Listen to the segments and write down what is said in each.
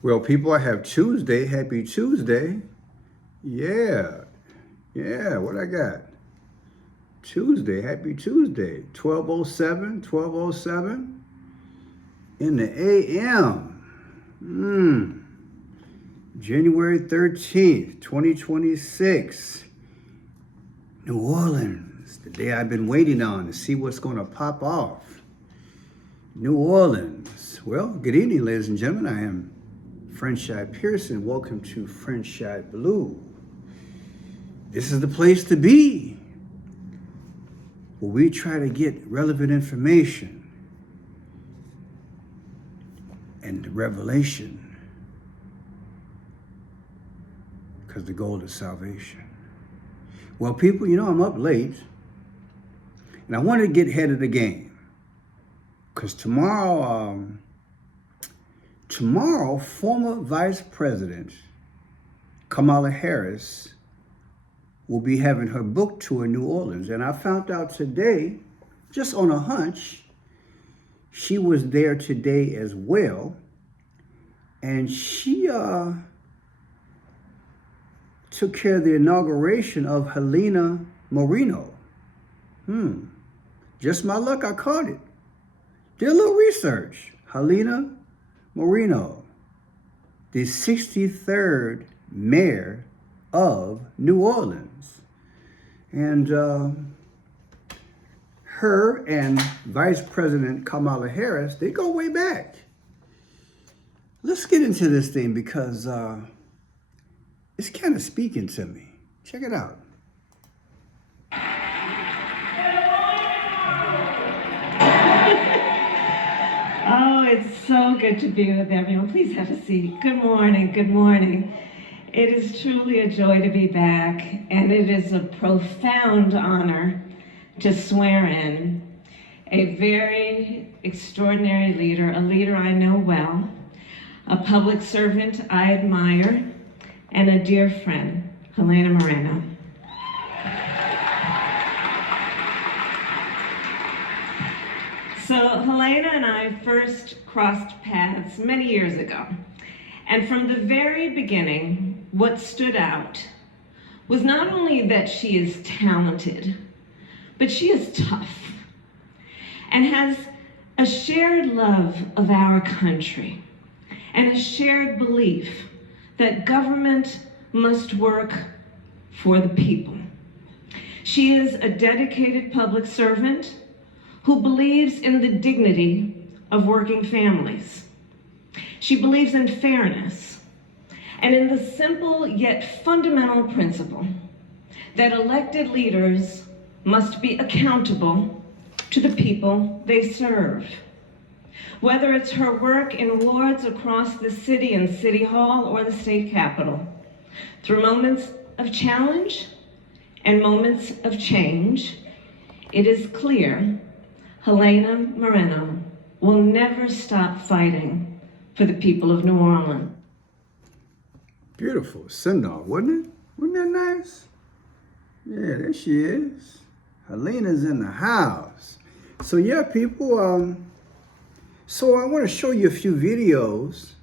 Well, people, I have Tuesday. Happy Tuesday. Yeah. Yeah, what I got? Tuesday. Happy Tuesday. 12:07, 12:07 in the AM. January 13th, 2026. New Orleans. The day I've been waiting on to see what's going to pop off. New Orleans. Well, good evening, ladies and gentlemen. I am Frenchie Pearson. Welcome to Frenchie Blue. This is the place to be, where we try to get relevant information and revelation, because the goal is salvation. Well, people, I'm up late, and I wanted to get ahead of the game, because tomorrow, former Vice President Kamala Harris will be having her book tour in New Orleans. And I found out today, just on a hunch, she was there today as well. And she took care of the inauguration of Helena Moreno. Just my luck, I caught it. Did a little research. Helena Moreno, the 63rd mayor of New Orleans. And her and Vice President Kamala Harris, they go way back. Let's get into this thing, because it's kind of speaking to me. Check it out. Oh, it's so good to be with everyone. Please have a seat. Good morning, good morning. It is truly a joy to be back, and it is a profound honor to swear in a very extraordinary leader, a leader I know well, a public servant I admire, and a dear friend, Helena Moreno. So Helena and I first crossed paths many years ago. And from the very beginning, what stood out was not only that she is talented, but she is tough and has a shared love of our country and a shared belief that government must work for the people. She is a dedicated public servant who believes in the dignity of working families. She believes in fairness and in the simple yet fundamental principle that elected leaders must be accountable to the people they serve. Whether it's her work in wards across the city and City Hall or the state capitol, through moments of challenge and moments of change, it is clear Helena Moreno will never stop fighting for the people of New Orleans. Beautiful send-off, wasn't it? Wasn't that nice? Yeah, there she is. Helena's in the house. So yeah, people, so I want to show you a few videos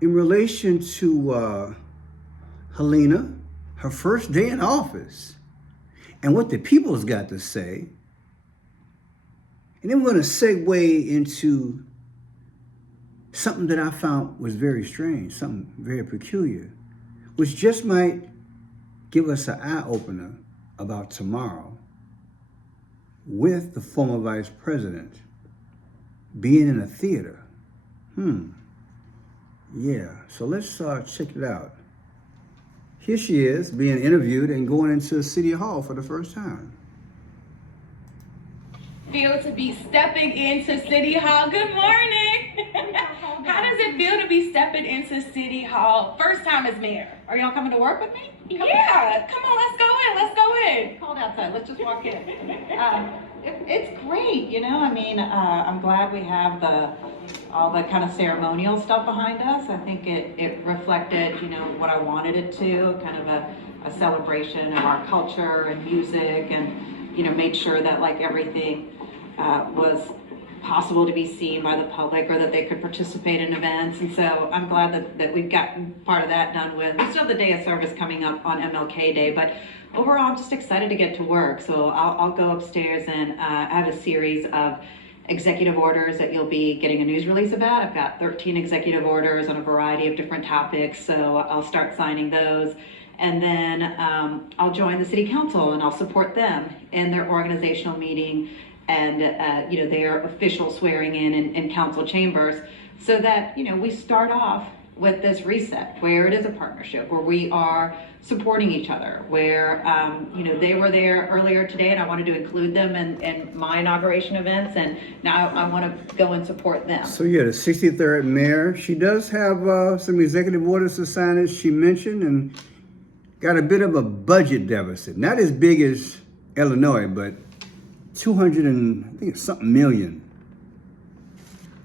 in relation to Helena, her first day in office, and what the people's got to say. And then we're going to segue into something that I found was very strange, something very peculiar, which just might give us an eye-opener about tomorrow with the former vice president being in a theater. Yeah, so let's check it out. Here she is being interviewed and going into City Hall for the first time. Feel to be stepping into City Hall? Good morning. How does it feel to be stepping into City Hall? First time as mayor. Are y'all coming to work with me? Yeah, come on, let's go in, let's go in. Cold outside, let's just walk in. It's great, I'm glad we have all the kind of ceremonial stuff behind us. I think it reflected, what I wanted it to, kind of a celebration of our culture and music, and, made sure that like everything was possible to be seen by the public or that they could participate in events. And so I'm glad that we've gotten part of that done with. We still have the day of service coming up on MLK Day, but overall, I'm just excited to get to work. So I'll go upstairs and I have a series of executive orders that you'll be getting a news release about. I've got 13 executive orders on a variety of different topics, so I'll start signing those. And then I'll join the city council and I'll support them in their organizational meeting and their official swearing in council chambers, so that we start off with this reset where it is a partnership, where we are supporting each other, where they were there earlier today and I wanted to include them in my inauguration events, and now I want to go and support them. So yeah, the 63rd mayor, she does have some executive orders to sign, as she mentioned, and got a bit of a budget deficit. Not as big as Illinois, but 200 and I think it's something million.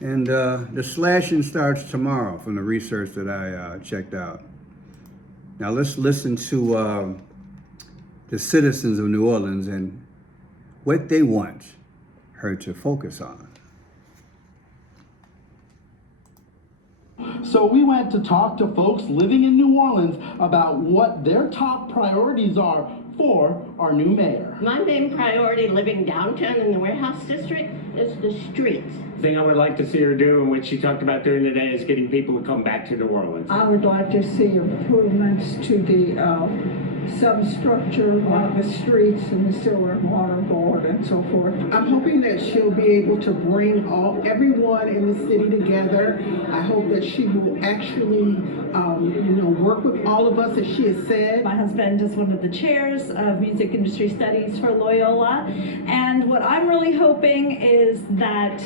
And the slashing starts tomorrow from the research that I checked out. Now let's listen to the citizens of New Orleans and what they want her to focus on. So we went to talk to folks living in New Orleans about what their top priorities are for our new mayor. My main priority living downtown in the warehouse district is the streets. The thing I would like to see her do, and what she talked about doing today, is getting people to come back to New Orleans. I would like to see improvements to the substructure, like the streets and the sewer and water board and so forth. I'm hoping that she'll be able to bring everyone in the city together. I hope that she will actually, work with all of us, as she has said. My husband is one of the chairs of music industry studies for Loyola, and what I'm really hoping is that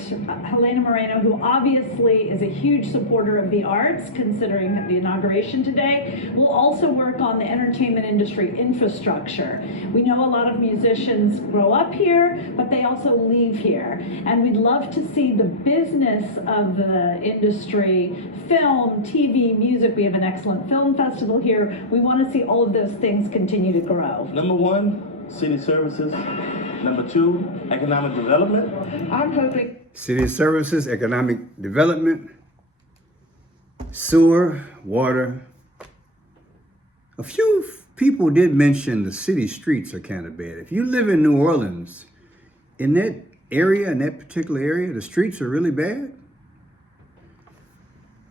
Helena Moreno, who obviously is a huge supporter of the arts, considering the inauguration today, will also work on the entertainment industry infrastructure. We know a lot of musicians grow up here, but they also leave here, and we'd love to see the business of the industry, film, TV, music. We have an excellent film festival here. We want to see all of those things continue to grow. Number one, city services. Number two, economic development. I'm hoping City services, economic development, sewer, water. A few people did mention the city streets are kind of bad. If you live in New Orleans, in that area, in that particular area, the streets are really bad.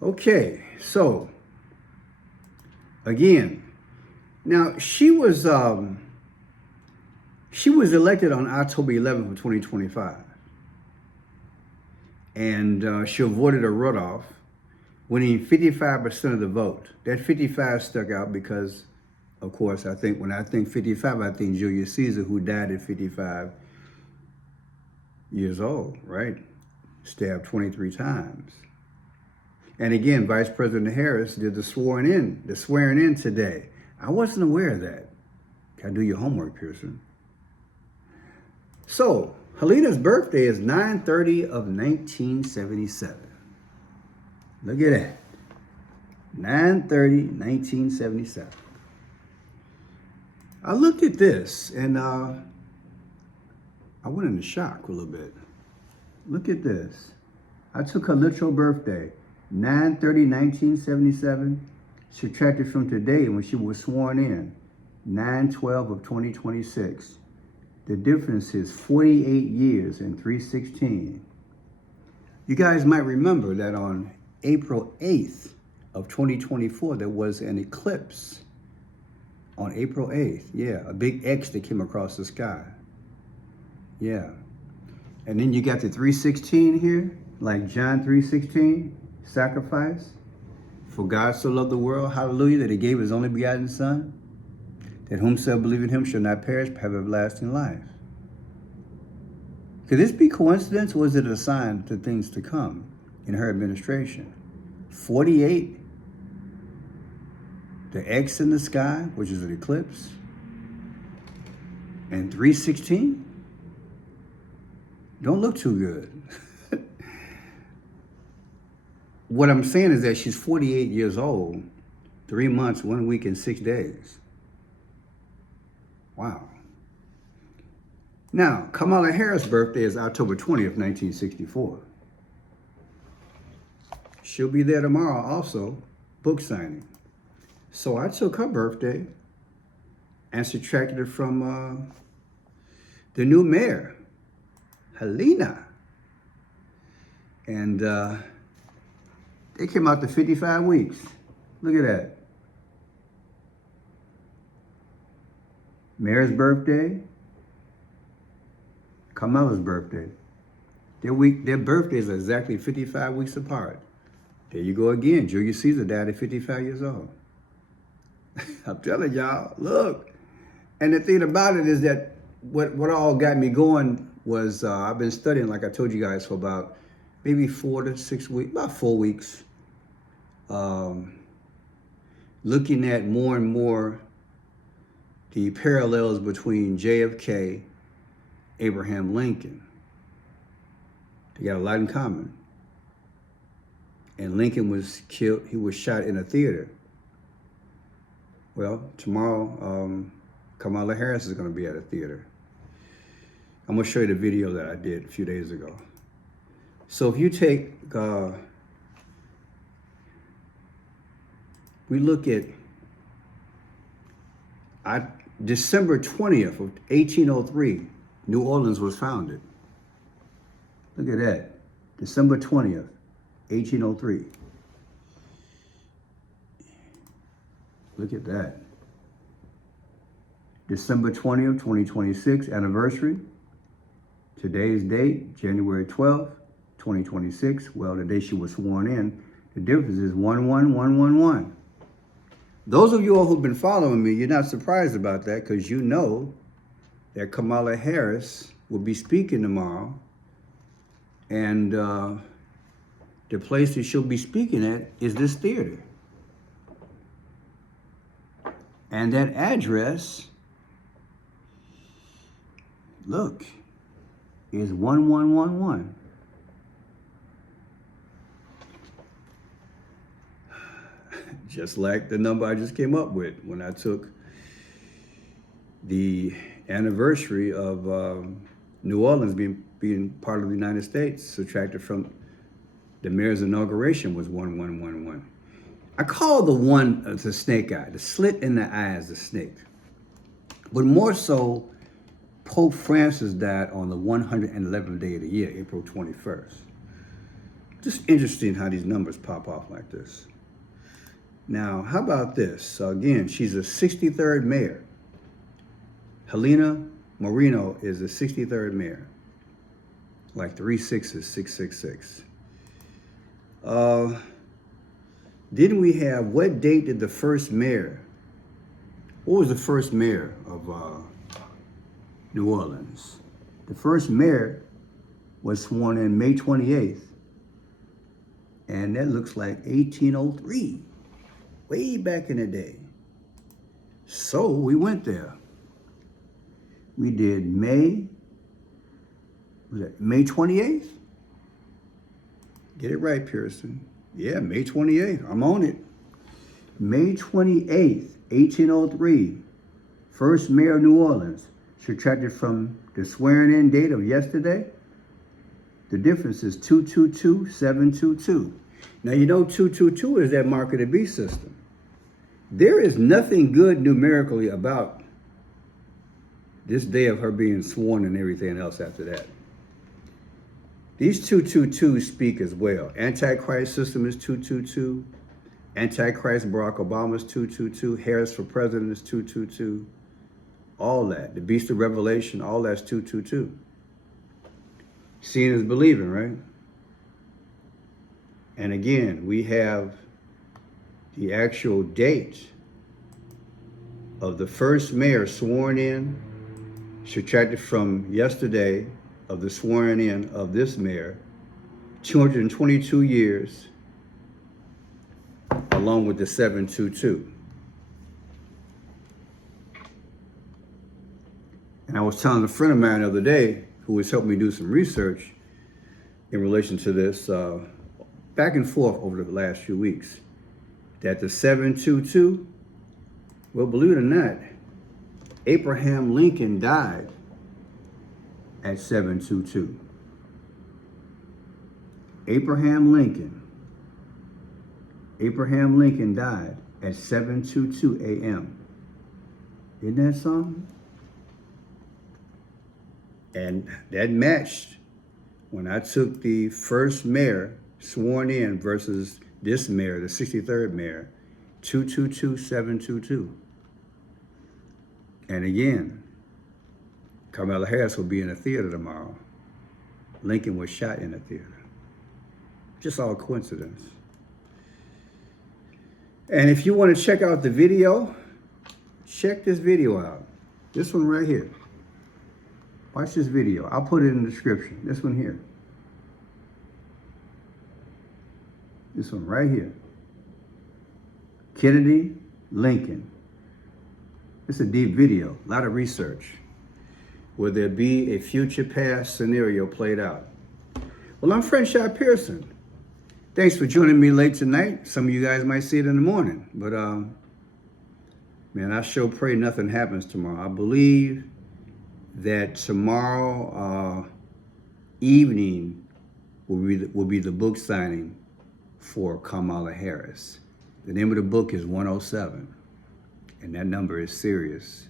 Okay, so again, now she was elected on October 11th of 2025, and she avoided a runoff, winning 55% of the vote. That 55 stuck out because, of course, when I think 55, I think Julius Caesar, who died at 55 years old, right? Stabbed 23 times. And again, Vice President Harris did the swearing in today. I wasn't aware of that. Gotta do your homework, Pearson. So, Helena's birthday is 9/30 of 1977. Look at that. 9/30, 1977. I looked at this and I went into shock a little bit. Look at this. I took her literal birthday, 9/30, 1977, subtracted from today when she was sworn in, 9/12 of 2026. The difference is 48 years and 3/16. You guys might remember that on April 8th of 2024, there was an eclipse. On April 8th, yeah, a big X that came across the sky. Yeah. And then you got the 3:16 here, like John 3:16, sacrifice. For God so loved the world, hallelujah, that he gave his only begotten son, that whomsoever believe in him shall not perish but have everlasting life. Could this be coincidence, or is it a sign to things to come in her administration? 48, the X in the sky, which is an eclipse, and 3:16? Don't look too good. What I'm saying is that she's 48 years old, 3 months, 1 week, and 6 days. Wow. Now, Kamala Harris' birthday is October 20th, 1964. She'll be there tomorrow also, book signing. So I took her birthday and subtracted it from the new mayor, Helena. And they came out to 55 weeks. Look at that. Mayor's birthday, Kamala's birthday. Their birthdays are exactly 55 weeks apart. There you go again. Julius Caesar died at 55 years old. I'm telling y'all, look. And the thing about it is that what all got me going was I've been studying, like I told you guys, for about maybe 4 to 6 weeks, about 4 weeks. Looking at more and more the parallels between JFK, Abraham Lincoln. They got a lot in common. And Lincoln was killed, he was shot in a theater. Well, tomorrow, Kamala Harris is going to be at a theater. I'm going to show you the video that I did a few days ago. So if you take, we look at December 20th of 1803, New Orleans was founded. Look at that, December 20th, 1803. Look at that. December 20th, 2026, anniversary. Today's date, January 12th, 2026. Well, the day she was sworn in. The difference is 11111. Those of you all who've been following me, you're not surprised about that because you know that Kamala Harris will be speaking tomorrow. And the place that she'll be speaking at is this theater. And that address, look, is 1111. Just like the number I just came up with when I took the anniversary of New Orleans being part of the United States, subtracted from the mayor's inauguration was 1111. I call the one the snake eye, the slit in the eye is the snake. But more so, Pope Francis died on the 111th day of the year, April 21st. Just interesting how these numbers pop off like this. Now, how about this? So again, she's a 63rd mayor. Helena Moreno is the 63rd mayor. Like 3 6s, 666. Didn't we have, what date did the first mayor, what was the first mayor of New Orleans? The first mayor was sworn in May 28th. And that looks like 1803, way back in the day. So we went there. We did May 28th? Get it right, Pearson. Yeah, May 28th, I'm on it. May 28th, 1803, first mayor of New Orleans, subtracted from the swearing-in date of yesterday. The difference is 222722. Now, you know 222 is that mark of the beast system. There is nothing good numerically about this day of her being sworn and everything else after that. These 222 speak as well. Antichrist system is 222. Antichrist Barack Obama is 222. Harris for president is 222. All that. The beast of Revelation, all that's 222. Seeing is believing, right? And again, we have the actual date of the first mayor sworn in, subtracted from yesterday of the swearing in of this mayor, 222 years, along with the 722. And I was telling a friend of mine the other day, who has helped me do some research in relation to this, back and forth over the last few weeks, that the 722, well, believe it or not, Abraham Lincoln died at 722. Abraham Lincoln died at 7:22 a.m. Isn't that something? And that matched when I took the first mayor sworn in versus this mayor, the 63rd mayor, 222-722. And again, Kamala Harris will be in the theater tomorrow. Lincoln was shot in the theater. Just all coincidence. And if you want to check out the video, check this video out. This one right here. Watch this video. I'll put it in the description. This one here. This one right here. Kennedy, Lincoln. It's a deep video, a lot of research. Will there be a future past scenario played out? Well, I'm Frenshot Pearson. Thanks for joining me late tonight. Some of you guys might see it in the morning, but man, I sure pray nothing happens tomorrow. I believe that tomorrow evening will be the book signing for Kamala Harris. The name of the book is 107, and that number is serious.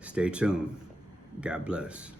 Stay tuned. God bless.